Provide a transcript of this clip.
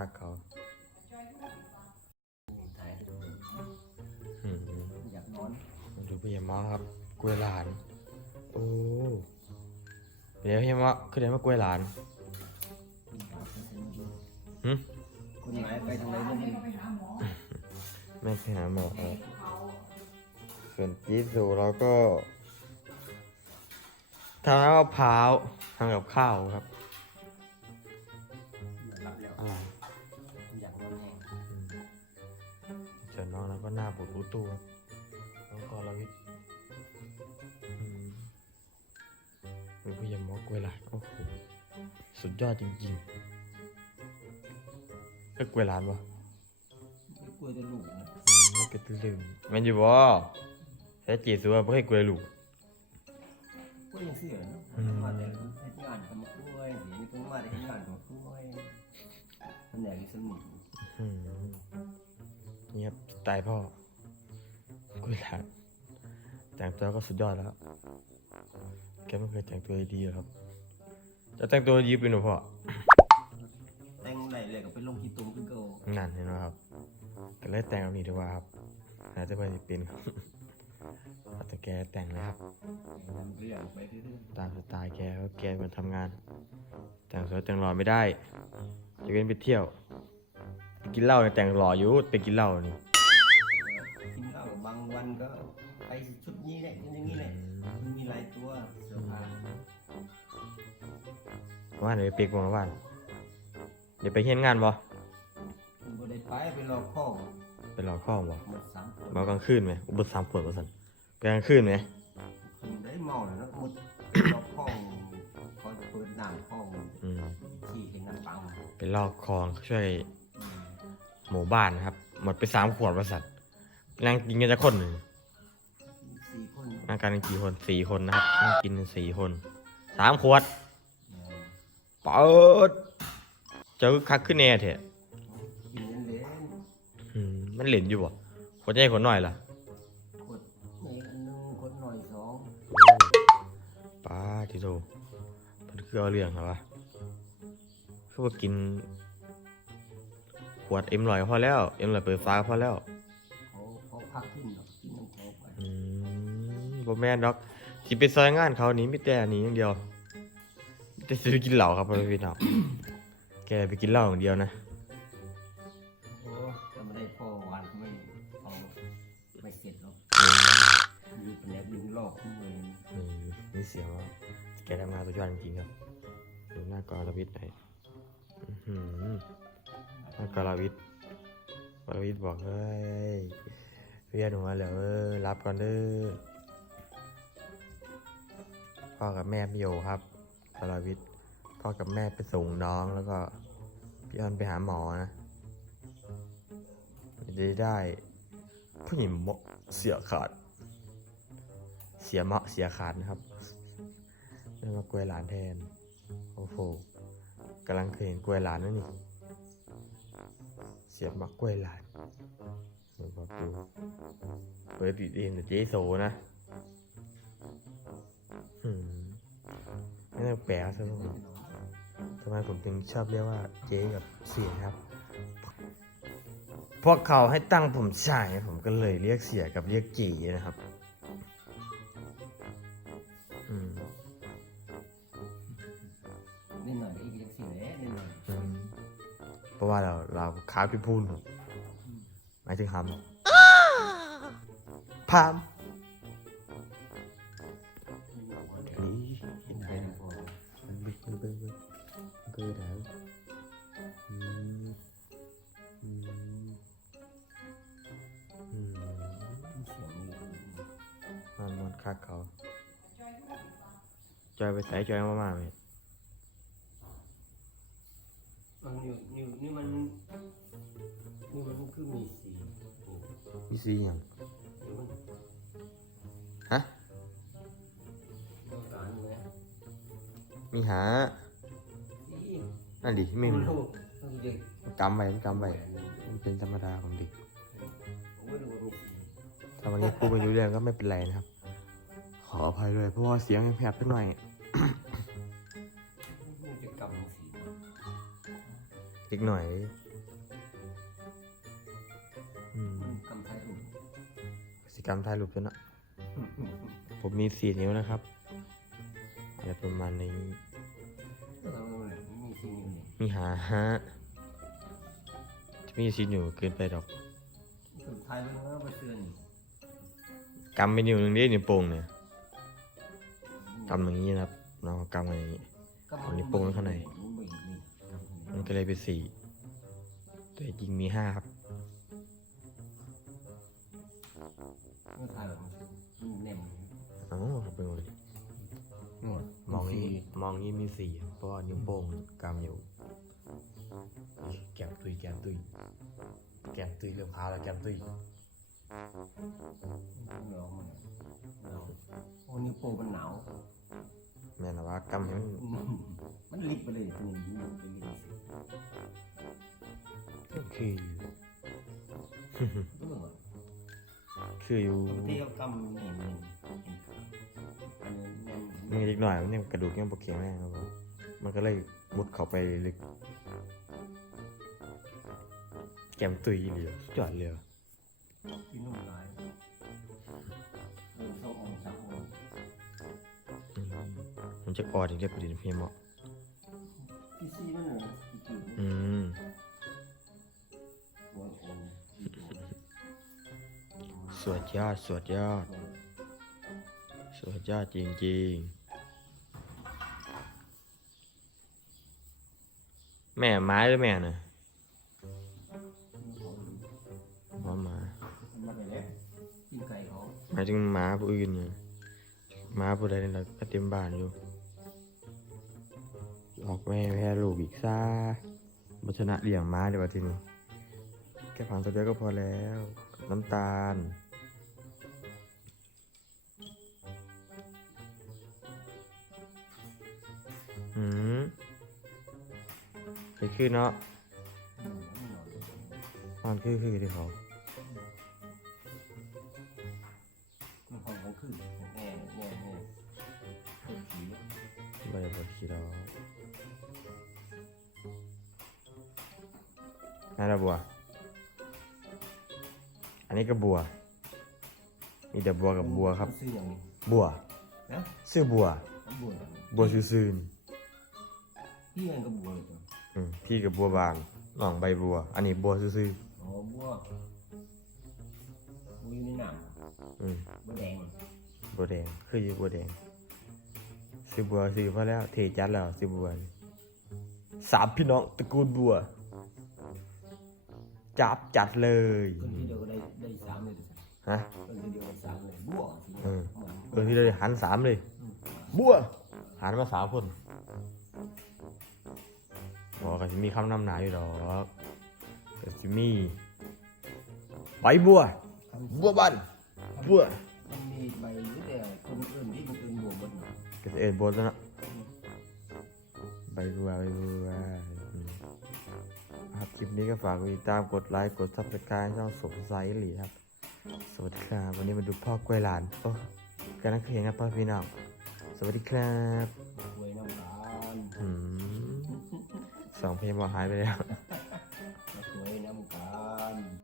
คักเขาถ่ายให้ดูอืมอยากนอนมาดูพี่ยมอครับกล้วยหลาน โอ้เดี๋ยวพี่ยมอคือเดี๋ยวมากล้วยหลานหึคนไหนไปทางไหนก็ไม่แม่ไปหาหมอครับส่วนจีสูเราก็ทำน้ำมะพร้าวทำกับข้าวครับ น้องเราก็หน้าปวดรู้ตัวน้องกอลวิทย์อืมเป็นผู้ยมอกล้วยหลานโอ้โหสุดยอดจริงๆก็กล้วยหลานวะกลัวจะลูกนะอืมไม่กระตือรือร้นแมันอยู่บ่แท้จีสัวบ่ให้กล้วยลูกกลัวยังเสียเนาะอืมมาแต่เฮ็ดงานกับมากล้วยเดี๋ยวนี้ต้องมาแต่เฮ็ดงานกับมากล้วยมันอยากกินสมุนอืมนี่ครับสไตล์พ่อ กล้วยหลานแต่งตัวก็สุดยอดแล้ว แกไม่เคยแต่งตัวดีๆหรอกครับ จะแต่งตัวดีเป็นหนูพ่อแต่งไหนเลยก็ไปลงที่ตุ้มคือเก่านั่นเห็นไหมครับก็เลยแต่งเอานี่ดีกว่าครับแล้วจะไปเป็นครับเอาแต่แกแต่งเลยครับ เรื่องไปเรื่อยตามสไตล์แกก็แกเป็นทำงาน แต่งสวยแต่งหล่อไม่ได้จะเป็นไปเที่ยวไปกินเหล้าเนี่ยแต่งหล่ออยู่ไปกินเหล้านี่ๆกินข้า วบางวันก็ไปชุดนี้แหละชุดอย่างนี้แหละมันมีหลายตัวเสื้อผ้าว่านเดี๋ยวไปเปีกบ่มาว่านเดี๋ยวไปเห็นงานบ่มันบ่ได้ไปไปรอข้องไปรอข้อบ่หมดสามคนมากลางคืนไหมอุบัติสามขวดว่าสันไปกลางคืนไหมคนได้เมาแล้วนะหมดรอข้องเขาเปิดน้ำข้องอืมที่เห็นน้ำปังไปลอกคลองช่วยหมู่บ้านนะครับ หมดไปสามขวดว่าสัน นั่งกินกันจะคนหนึ่งสี่คนนั่งกันกี่คนสี่คนนะครับนั่งกินกันสี่คนสามขวดเปิดเจอคักขึ้นแน่เถอะกินเล่นเล่นอืมมันเหล่นอยู่บ่คนใหญ่คนน้อยล่ะกดนี่อันหนึงกดหน่อยสองป้าทีโตมันคือเอาเรื่องเหรอวะคือว่ากินขวดเอ็มลอยพอแล้ว เอ็มลอยเปิดฟ้าพอแล้วเขาเขา พักขึ้นหรอกกินน้ำเขาไปอืมบ่แม่นดอกสิไปซอยงานเขานี้มีแต่อันนี้อย่างเดียวมีแต่สิไปกินเหล้าครับพ่อพี่น้อง แกไปกินเหล้าอย่างเดียวนะ โอ้แต่ไม่ได้พ่อวานไม่เอาไม่เสร็จหรอกอืมอยู่เป็นแนวดึงลอกขึ้นเลยอืมนี่เสียงว่าแกทำงานสุดยอดจริงๆครับดูหน้ากรวิทย์หน่อยอื้อหือหน้ากรวิทย์กรวิทย์บอกเฮ้ย เรียนหัวแล้วเออรับก่อนเด้อพ่อกับแม่ไม่อยู่ครับกรวิทย์พ่อกับแม่ไปส่งน้องแล้วก็พี่ออนไปหาหมอนะจะได้ผู้หญิงเสียขาด เสียเมาะเสียขาดนะครับได้มากล้วยหลานแทน โอ้โหกำลังเคยเห็นกล้วยหลานนั่นนี่ เสียบมักกล้วยหลาน เดี๋ยวบอกดูเปิดติดเองแต่เจ๊โซนะอืมไม่ต้องแปลซะหรอกทำไมผมถึงชอบเรียกว่าเจ๊กับเสียครับ พวกเขาให้ตั้งผมชายผมก็เลยเรียกเสียกับเรียกจีนะครับอืมนิดหน่อยก็อีกอย่างสี่แหละนิดหน่อยอืมเพราะว่าเราเราค้าพี่พูนครับหมายถึงคำพามนี่เห็นไหมให้พอมันบึกมันเบิ้งเบิ้งมันก็ได้อืมอืมอืมเสียงนี่มันมันคักเขา จอยไปใส่จอยมากๆเลยมันนี่นี่นี่มันนี่มันคือมี สีนี่มีสีอย่างนี่มันฮะต้องการไหมมีหาสีนั่นดิไม่มัมีนลูกมันเด็กกำไว้มันกำไว้มันเป็นธรรมดาของเด็กผมไม่รู้ว่ามีสีถ้าวันนี้พูดไม่รู้เรื่องก็ไม่เป็นไรนะครับ ขออภัยด้วยเพราะว่าเสียงยังแผบไปหน่อยมันจะกำสีอีกหน่อย กรรมถ่ายรูปด้วยนะ ผมมีสี่นิ้วนะครับอะไรประมาณนี้เรามีสิ่งนี้มีหาฮะจะมีสิอยู่เกินไปดอกสุดท้ายมันก็มาเตือนกำไปนิ้วหนึ่งดินิ้วโป้งเนี่ยกำอย่างนี้นะครับเรากำอย่างนี้อันนี้โป้งไว้ข้างในมันก็เลยเป็นสี่แต่จริงมีห้าครับ มันถ่ายแบบมันแน่นเอ้าครับเป็นไงหนวดมองนี้มองนี้มีสี่เพราะว่านิ้วโป้งกำอยู่แก้มตุยแก้มตุยแก้มตุยเรื่องพาแล้วแก้มตุยหนาวมันหนาวโอ้นิ้วโป้งมันหนาวแม่นว่ากำให้มันมันลิบไปเลยตัวนี้มันไปลิบคือเรื่องมัน คืออยู่ปกติเขากำเห็นเห็นอันนี้มันมันอีกหน่อยมันยังกระดูกยังปวดแข็งแรงครับผมมันก็เลยมุดเข้าไปลึกแก้มตุยเลยสุดยอดเลยที่นุ่มหลายเออสององศาองอืมมันจะกอดอีกเรียบประเด็นเพียงเหมาะที่ซีมันเหรอที่จีนอืม สวดยอด สวดยอด สวดยอดจริง ๆ แม่ไม้หรือแม่น่ะว่าหมาหมายถึงหมาผู้อื่นเนี่ยหมาผู้ใดนี่แหละก็เต็มบ้านอยู่ออกแม่แพ้ลูกอีกซ่าบัชนะเลี้ยงหม้าเดี๋ยวทีนี้แค่ผ่านตัวเดียวก็พอแล้ว น้ำตาล อืมไปคือเนาะมันคือคือที่เขามันของมันขึ้นแง่แง่แง่เกิดผีไม่ได้บอกขี้เราน่าจะบัว อันนี้ก็บัว มีแต่บัวกับบัวครับ ซื้ออย่างนี้บัวนะซื้อบัวน้ำบัวบัวซื่อๆนี่ พี่เองก็บัวเลยจ้ะอืมพี่กับบัวบานน้องใบบัว อันนี้บัวซื่ออ๋อบัวบัวอยู่ในน้ๆอืมำบัวแดงบัวแดงคืออยู่บัวแดงซื้อบัวซื้อพอแล้วเทจัดแล้วซื้อบัวนี่สามพี่น้องตระกูลบัว จับจัดเลยเกินที่เดียวก็ได้ได้สามเลยจ้ะฮะเกินที่เดียวก็สามเลยบัวสิเออเหมือนเออที่เราหันสามเลยอืมบัวหันมาสามคน บอกก็จะมีคำนำหนาอยู่ดอกก็จะมีใบบัวคำบัวบันบัวมันมีใบหรือแต่คนอื่นที่มันอื่นบัวหมดเนาะก็จะเอ็นบัวแล้วนะใบบัวใบบัวอืมครับคลิปนี้ก็ฝากกดติดตามกดไลค์กดซับสไครต์ช่องสมไซหลีครับสวัสดีครับวันนี้มาดูพ่อกล้วยหลานโอ้กันนักเขียนครับพ่อพี่น้องสวัสดีครับหวยน้ำตาลอืม สองเพลงบอกหายไปแล้ว